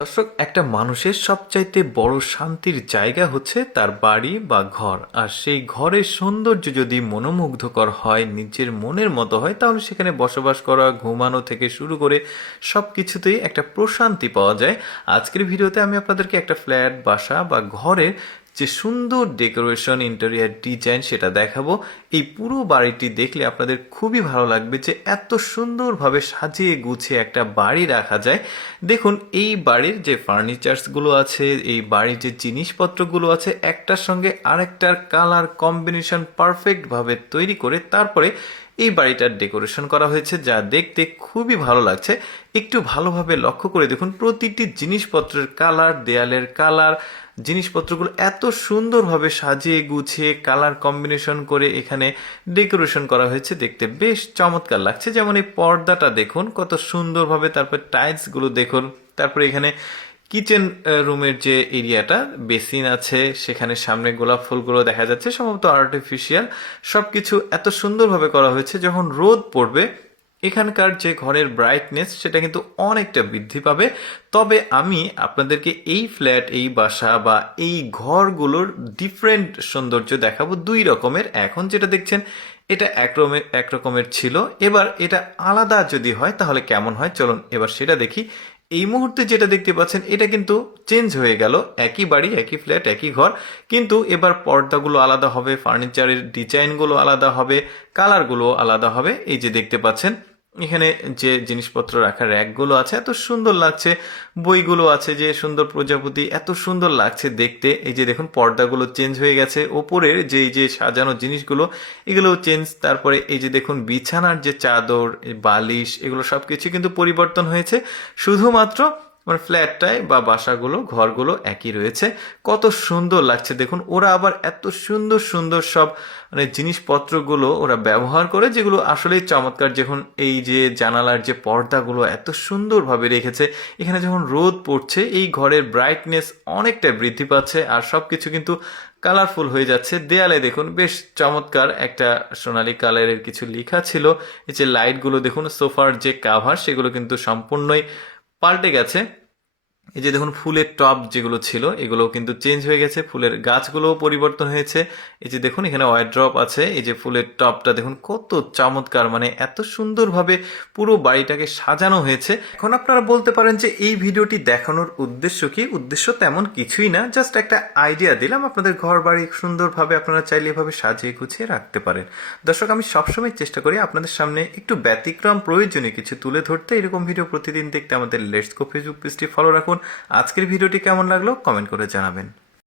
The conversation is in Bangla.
দর্শক, একটা মানুষের সবচাইতে বড় শান্তির জায়গা হচ্ছে তার বাড়ি বা ঘর। আর সেই ঘরের সৌন্দর্য যদি মনোমুগ্ধকর হয়, নিজের মনের মতো হয়, তাহলে সেখানে বসবাস করা, ঘুমানো থেকে শুরু করে সব কিছুতেই একটা প্রশান্তি পাওয়া যায়। আজকের ভিডিওতে আমি আপনাদেরকে একটা ফ্ল্যাট, বাসা বা ঘরের যে সুন্দর ডেকোরেশন, ইন্টেরিয়ার ডিজাইন সেটা দেখাবো। এই পুরো বাড়িটি দেখলে আপনাদের খুবই ভালো লাগবে যে এত সুন্দরভাবে সাজিয়ে গুছিয়ে একটা বাড়ি রাখা যায়। দেখুন, এই বাড়ির যে ফার্নিচার্সগুলো আছে, এই বাড়ির যে জিনিসপত্রগুলো আছে, একটার সঙ্গে আরেকটার কালার কম্বিনেশন পারফেক্টভাবে তৈরি করে তারপরে এই বাড়িটার ডেকোরেশন করা হয়েছে, যা দেখতে খুবই ভালো লাগছে। একটু ভালোভাবে লক্ষ্য করে দেখুন, প্রতিটি জিনিসপত্রের কালার, দেয়ালের কালার, জিনিসপত্রগুলো এত সুন্দরভাবে সাজিয়ে গুছিয়ে কালার কম্বিনেশন করে এখানে ডেকোরেশন করা হয়েছে, দেখতে বেশ চমৎকার লাগছে। যেমন এই পর্দাটা দেখুন কত সুন্দরভাবে, তারপর টাইলসগুলো দেখুন, তারপরে এখানে কিচেন রুমের যে এরিয়াটা, বেসিন আছে, সেখানে সামনে গোলাপ ফুলগুলো দেখা যাচ্ছে, সম্ভবত আর্টিফিশিয়াল। সবকিছু এত সুন্দরভাবে করা হয়েছে, যখন রোদ পড়বে এখানকার যে ঘরের ব্রাইটনেস সেটা কিন্তু অনেকটা বৃদ্ধি পাবে। তবে আমি আপনাদেরকে এই ফ্ল্যাট, এই বাসা বা এই ঘরগুলোর ডিফারেন্ট সৌন্দর্য দেখাবো দুই রকমের। এখন যেটা দেখছেন এটা একরকমের ছিল, এবার এটা আলাদা যদি হয় তাহলে কেমন হয়, চলুন এবার সেটা দেখি। এই মুহূর্তে যেটা দেখতে পাচ্ছেন এটা কিন্তু চেঞ্জ হয়ে গেল। একই বাড়ি, একই ফ্ল্যাট, একই ঘর, কিন্তু এবার পর্দাগুলো আলাদা হবে, ফার্নিচারের ডিজাইনগুলো আলাদা হবে, কালারগুলো আলাদা হবে। এই যে দেখতে পাচ্ছেন এখানে যে জিনিসপত্র রাখার র্যাকগুলো আছে এত সুন্দর লাগছে, বইগুলো আছে যে সুন্দর প্রজাপতি, এত সুন্দর লাগছে দেখতে। এই যে দেখুন পর্দাগুলো চেঞ্জ হয়ে গেছে, ওপরের যে এই যে সাজানো জিনিসগুলো এগুলোও চেঞ্জ। তারপরে এই যে দেখুন বিছানার যে চাদর, বালিশ, এগুলো সবকিছু কিন্তু পরিবর্তন হয়েছে। শুধুমাত্র মানে ফ্ল্যাটটায় বা বাসাগুলো, ঘরগুলো একই রয়েছে। কত সুন্দর লাগছে দেখুন। ওরা আবার এত সুন্দর সুন্দর সব মানে জিনিসপত্রগুলো ওরা ব্যবহার করে, যেগুলো আসলেই চমৎকার। যখন এই যে জানালার যে পর্দাগুলো এত সুন্দরভাবে রেখেছে, এখানে যখন রোদ পড়ছে এই ঘরের ব্রাইটনেস অনেকটা বৃদ্ধি পাচ্ছে, আর সবকিছু কিন্তু কালারফুল হয়ে যাচ্ছে। দেয়ালে দেখুন বেশ চমৎকার একটা সোনালী কালারের কিছু লেখা ছিল। এই যে লাইটগুলো দেখুন, সোফার যে কাভার সেগুলো কিন্তু সম্পূর্ণই পাল্টে গেছে। এই যে দেখুন ফুলের টব যেগুলো ছিল এগুলো কিন্তু চেঞ্জ হয়ে গেছে, ফুলের গাছগুলোও পরিবর্তন হয়েছে। এই যে দেখুন এখানে ওয়ারড্রপ আছে, এই যে ফুলের টবটা দেখুন কত চমৎকার, মানে এত সুন্দরভাবে পুরো বাড়িটাকে সাজানো হয়েছে। এখন আপনারা বলতে পারেন যে এই ভিডিওটি দেখানোর উদ্দেশ্য কি? উদ্দেশ্য তেমন কিছুই না, জাস্ট একটা আইডিয়া দিলাম। আপনাদের ঘর বাড়ি সুন্দরভাবে আপনারা চাইলে এভাবে সাজিয়ে গুছিয়ে রাখতে পারেন। দর্শক, আমি সবসময় চেষ্টা করি আপনাদের সামনে একটু ব্যতিক্রম, প্রয়োজনীয় কিছু তুলে ধরতে। এরকম ভিডিও প্রতিদিন দেখতে আমাদের লেটস গো ফেসবুক পেজটি ফলো রাখুন। আজকের ভিডিওটি কেমন লাগলো কমেন্ট করে জানাবেন।